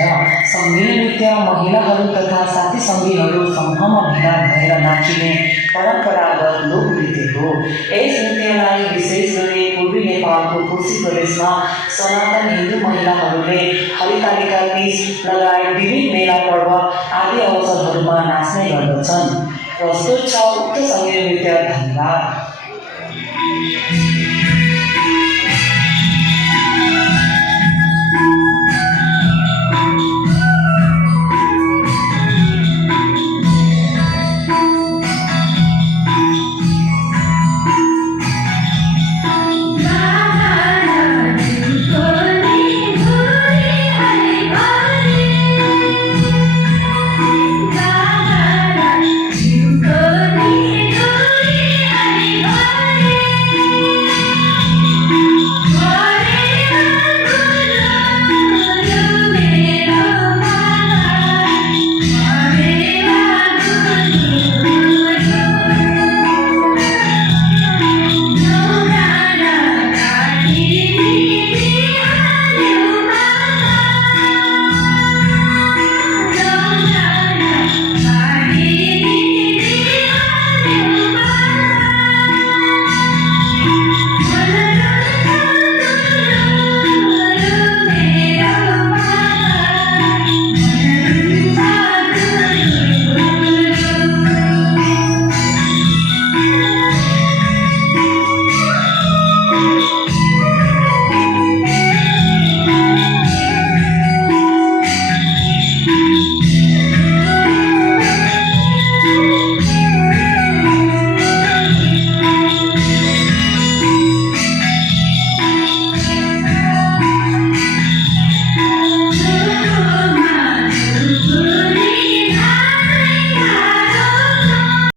सङ्गीत नृत्य महिलाहरू तथा साथी सङ्गीहरू समूहमा भेला भएर नाचिने परम्परागत लोकनृत्य हो। यस नृत्यलाई विशेष गरी पूर्वी नेपालको कोशी प्रदेशमा सनातन हिन्दू महिलाहरूले हरितालिका तीज लगायत विभिन्न मेला पर्व आदि अवसरहरूमा नाच्ने गर्दछन्। प्रस्तुत छ उक्त सङ्गीत नृत्य। धन्यवाद।